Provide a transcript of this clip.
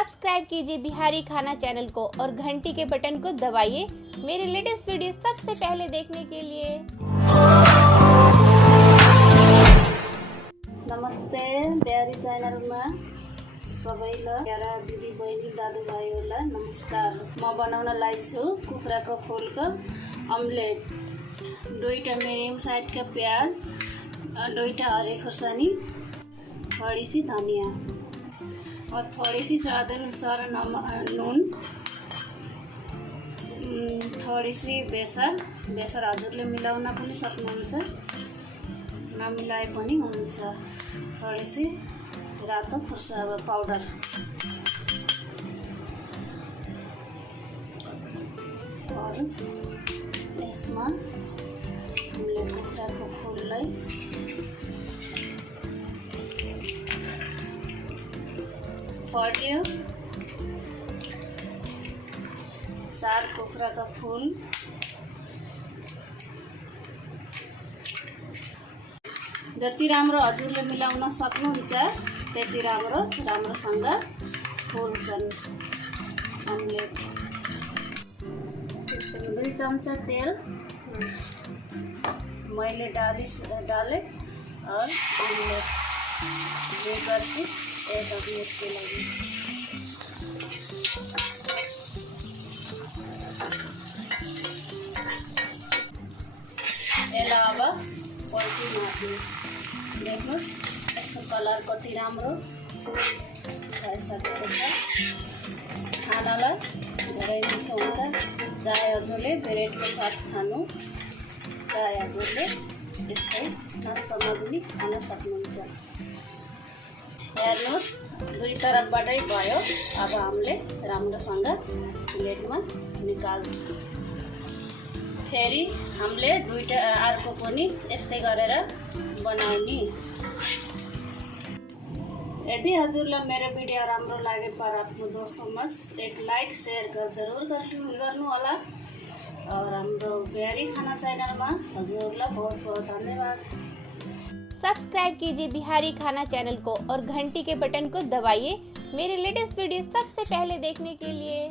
Subscribe कीजिए बिहारी खाना channel को और घंटी के बटन को दबाइए मेरे लेटेस्ट वीडियो सबसे पहले देखने के लिए। नमस्ते बिहारी चैनल में सबैलाई प्यारा दिदी बहिनी दाजुभाइहरूलाई नमस्कार। म बनाउन लागेछु कुखुराको फुलको अमलेट। दुईटा मिडियम साइजका प्याज, दुईटा हरियो खुर्सानी, थोड़ी सी धनिया और थोड़ी सी स्वाद अनुसार नुन, थोड़ी सी बेसर हजुरले मिलाउन पनि सक्नुहुन्छ, नमिलाए पनि हुन्छ। थोड़ी सी रातो खुर्सा पाउडर और यसमा हामीले कुखुराको फुललाई फल्यो 4 कुखुराका फुल, जति राम्रो हजुरले मिलाउन सक्नुहुन्छ त्यति राम्रोसँग फुल्छन् अमलेट। 2 चम्चा तेल मैले डाले और अमलेट ये करके एक अमलेट के लगी अलावा पल्टी मार्नु। देख्नुहोस् यसको कलर कति राम्रो भइसकेको छ। खानालाई धेरै मिठो हुन्छ। चाहे हजुरले ब्रेडको साथ खानु, चाहे हजुरले यस्तै नास्तामा पनि खान सक्नुहुन्छ। हेर्नुहोस् दुई तरफबाटै भयो। अब हामीले राम्रोसँग प्लेटमा निकाल्छौँ। फेरि हामीले दुईटा अर्को पनि यस्तै गरेर बनाउने। यदि हजुरलाई मेरो भिडियो राम्रो लागे पर आफ्नो दोस्तों एक लाइक शेयर जरूर गर्नु होला और हाम्रो बिहारी खाना चैनल में हजुरलाई बहुत बहुत धन्यवाद। सब्सक्राइब कीजिए बिहारी खाना चैनल को और घंटी के बटन को दबाइए मेरे लेटेस्ट वीडियो सबसे पहले देखने के लिए।